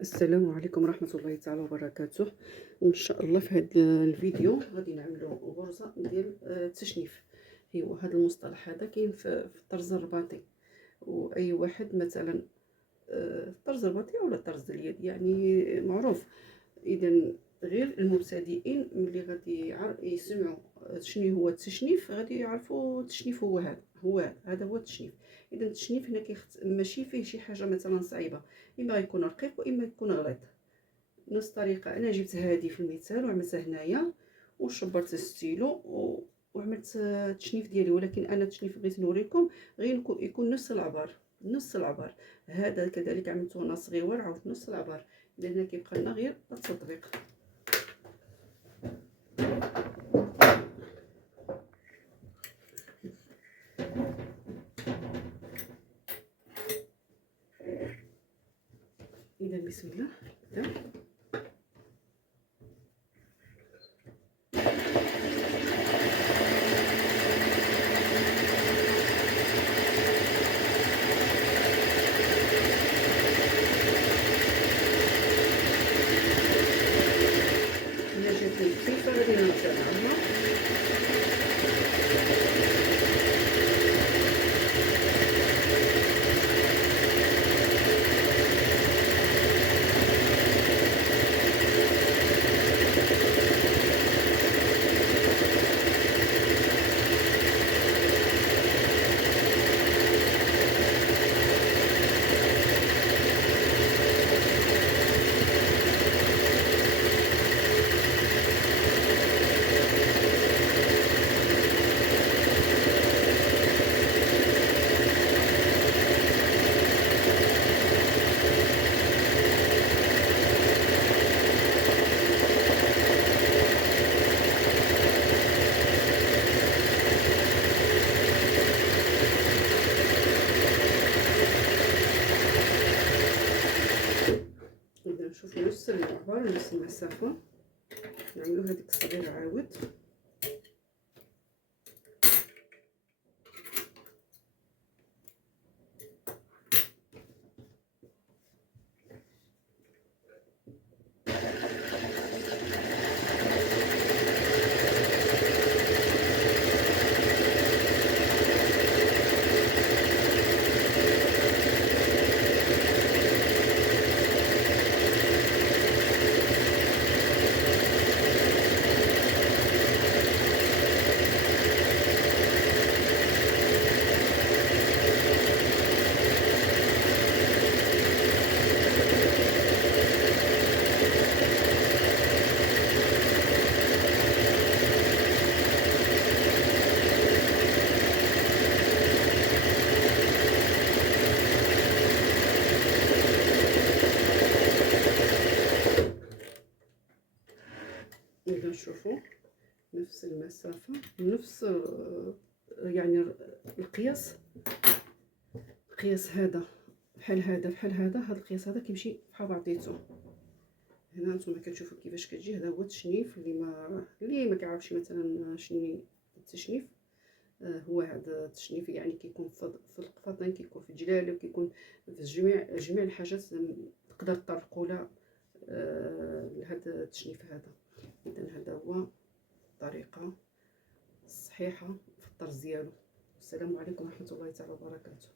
السلام عليكم ورحمة الله تعالى وبركاته. وان شاء الله في هذا الفيديو غادي نعملوا غرزة ديال التشنيف. هو هذا المصطلح هذا كاين في الطرز الرباطي، واي واحد مثلا الطرز الرباطي ولا الطرز اليد يعني معروف. اذا غير المبتدئين ملي غادي يسمعوا شنو هو التشنيف غادي يعرفوا التشنيف هو هذا هو التشنيف. اذا التشنيف هنا ماشي فيه شي حاجه مثلا صعيبه، اما يكون رقيق واما يكون غليظ. نفس الطريقه انا جبت هذه في المثال وعملتها هنايا وشبرت الستيلو وعملت التشنيف ديالي، ولكن انا التشنيف بغيت نوريكم غير يكون نفس العبار. هذا كذلك عملته انا صغيور عاود نفس العبار. اذا هنا كيبقى لنا غير التطبيق. اذا بسم الله نبدا. الا جاتني كثيفه غادي نرجع معها. إذا نشوفو نفس العبار نفس المسافة، نعملو هاديك الصغيرة عاود. إذا نشوفو نفس المسافة نفس يعني القياس هذا بحال هذا هذا القياس هذا كيمشي بحال بعضياتو. هنا نتوما كتشوفوا كيفاش كتجي. هذا هو التشنيف اللي ما كيعرفش مثلا شنو التشنيف. هو هذا التشنيف يعني كيكون في القفطين، كيكون في الجلاله، كيكون في جميع الحاجات تقدر تطرقوا لها لهذا التشنيف هذا. اذا هذا هو الطريقه الصحيحه في الطرز ديالو. السلام عليكم ورحمه الله تعالى وبركاته.